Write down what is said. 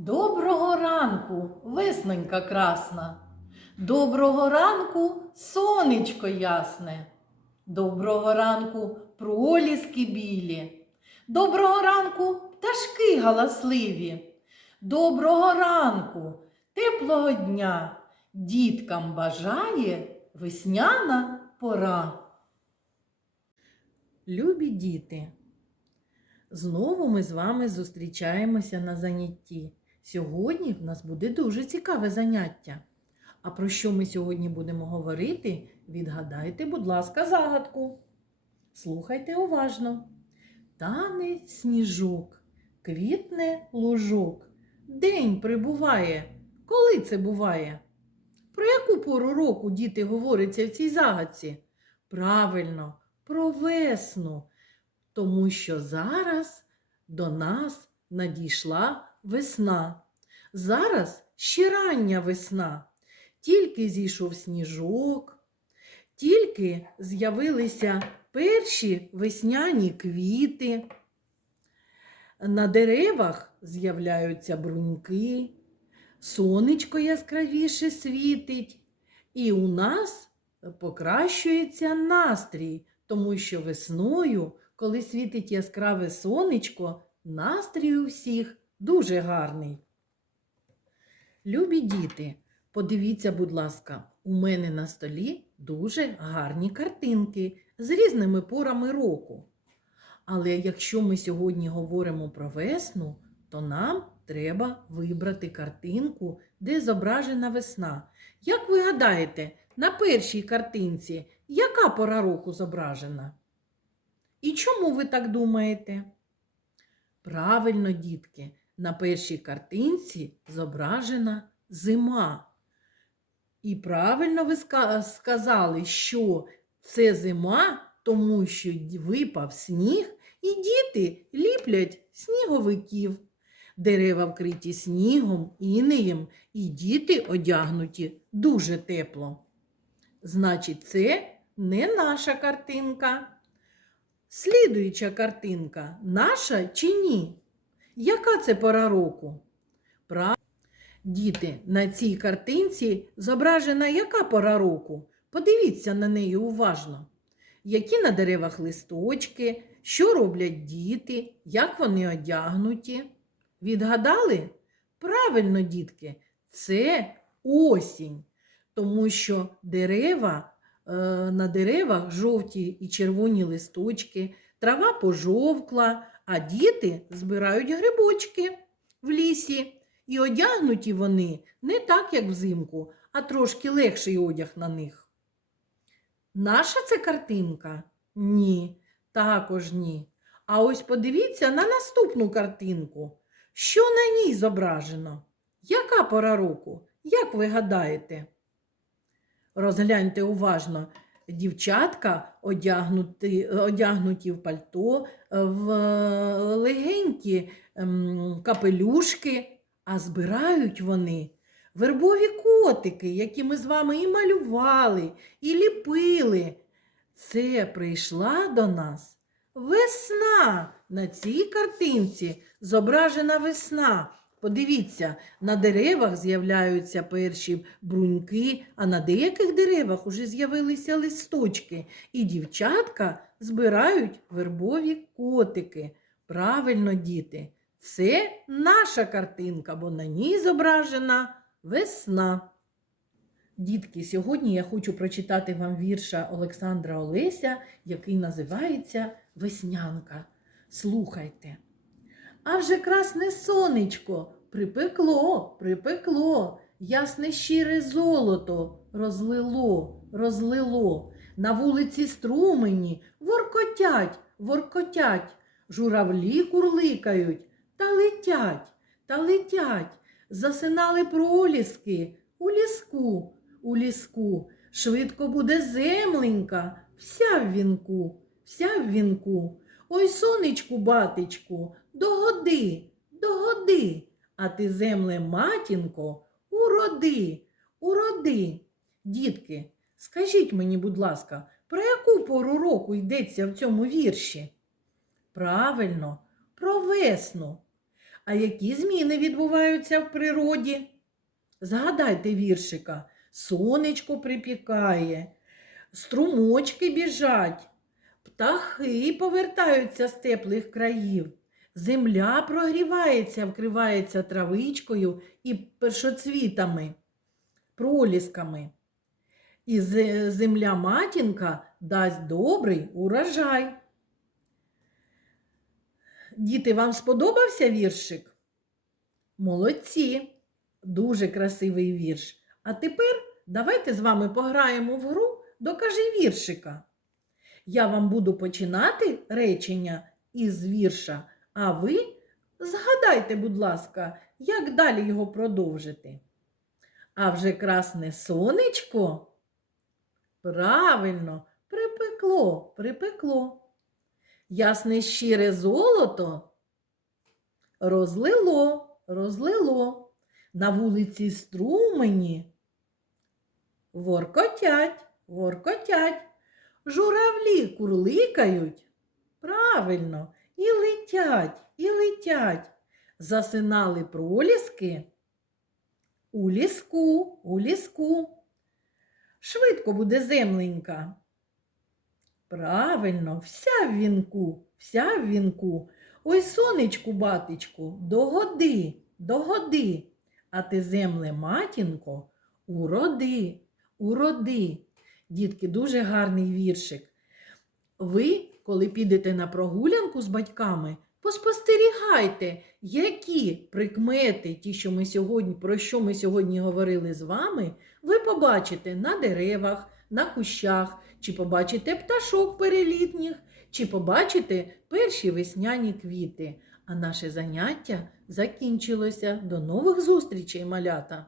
Доброго ранку, веснонька красна. Доброго ранку, сонечко ясне. Доброго ранку, проліски білі. Доброго ранку, пташки галасливі. Доброго ранку, теплого дня. Діткам бажає весняна пора. Любі діти, Знову ми з вами зустрічаємося на занятті. Сьогодні в нас буде дуже цікаве заняття. А про що ми сьогодні будемо говорити? Відгадайте, будь ласка, загадку. Слухайте уважно. Тане сніжок, квітне лужок. День прибуває. Коли це буває? Про яку пору року діти говориться в цій загадці? Правильно, про весну тому що зараз до нас надійшла весна. Зараз ще рання весна, тільки зійшов сніжок, тільки з'явилися перші весняні квіти. На деревах з'являються бруньки, сонечко яскравіше світить, і у нас покращується настрій, тому що весною коли світить яскраве сонечко, настрій у всіх дуже гарний. Любі діти, подивіться, будь ласка, у мене на столі дуже гарні картинки з різними порами року. Але якщо ми сьогодні говоримо про весну, то нам треба вибрати картинку, де зображена весна. Як ви гадаєте, на першій картинці яка пора року зображена? І чому ви так думаєте? Правильно, дітки, на першій картинці зображена зима. І правильно ви сказали, що це зима, тому що випав сніг, і діти ліплять сніговиків. Дерева вкриті снігом, інеєм, і діти одягнуті дуже тепло. Значить, це не наша картинка. Слідуюча картинка наша чи ні? Яка це пора року? Прав... Діти, на цій картинці зображена яка пора року? Подивіться на неї уважно. Які на деревах листочки, що роблять діти, як вони одягнуті? Відгадали? Правильно, дітки, це осінь, тому що дерева Е, на деревах жовті і червоні листочки, трава пожовкла, а діти збирають грибочки в лісі. І одягнуті вони не так, як взимку, а трошки легший одяг на них. Наша це картинка? Ні, також ні. А ось подивіться на наступну картинку. Що на ній зображено? Яка пора року? Як ви гадаєте? Розгляньте уважно. Дівчатка одягнуті, одягнуті в пальто, в легенькі ем, капелюшки, а збирають вони вербові котики, які ми з вами і малювали, і ліпили. Це прийшла до нас весна. На цій картинці зображена весна. Подивіться, на деревах з'являються перші бруньки, а на деяких деревах уже з'явилися листочки, і дівчатка збирають вербові котики. Правильно, діти, це наша картинка, бо на ній зображена весна. Дітки, сьогодні я хочу прочитати вам вірша Олександра Олеся, який називається Веснянка. Слухайте. А вже красне сонечко припекло, припекло, ясне щире золото розлило, розлило. На вулиці струмені воркотять, воркотять, журавлі курликають та летять, та летять. Засинали проліски у ліску, у ліску. Швидко буде земленька, вся в вінку, вся в вінку. Ой, сонечку, батечку, догоди, догоди, а ти, земле, матінко, уроди, уроди. Дітки, скажіть мені, будь ласка, про яку пору року йдеться в цьому вірші? Правильно, про весну. А які зміни відбуваються в природі? Згадайте віршика. Сонечко припікає, струмочки біжать, птахи повертаються з теплих країв, земля прогрівається, вкривається травичкою і першоцвітами, пролісками. І земля матінка дасть добрий урожай. Діти, вам сподобався віршик? Молодці! Дуже красивий вірш. А тепер давайте з вами пограємо в гру Докажи віршика. Я вам буду починати речення із вірша, а ви згадайте, будь ласка, як далі його продовжити. А вже красне сонечко. Правильно, припекло, припекло. Ясне щире золото розлило, розлило. На вулиці струмені воркотять, воркотять. Журавлі курликають. Правильно, і летять, і летять. Засинали проліски у ліску, у ліску. Швидко буде земленька. Правильно, вся в вінку, вся в вінку. Ой, сонечку, батечку, догоди, догоди. А ти, земле, матінко, уроди, уроди. Дітки, дуже гарний віршик. Ви, коли підете на прогулянку з батьками, поспостерігайте, які прикмети, ті, що ми сьогодні, про що ми сьогодні говорили з вами, ви побачите на деревах, на кущах, чи побачите пташок перелітніх, чи побачите перші весняні квіти. А наше заняття закінчилося. До нових зустрічей, малята!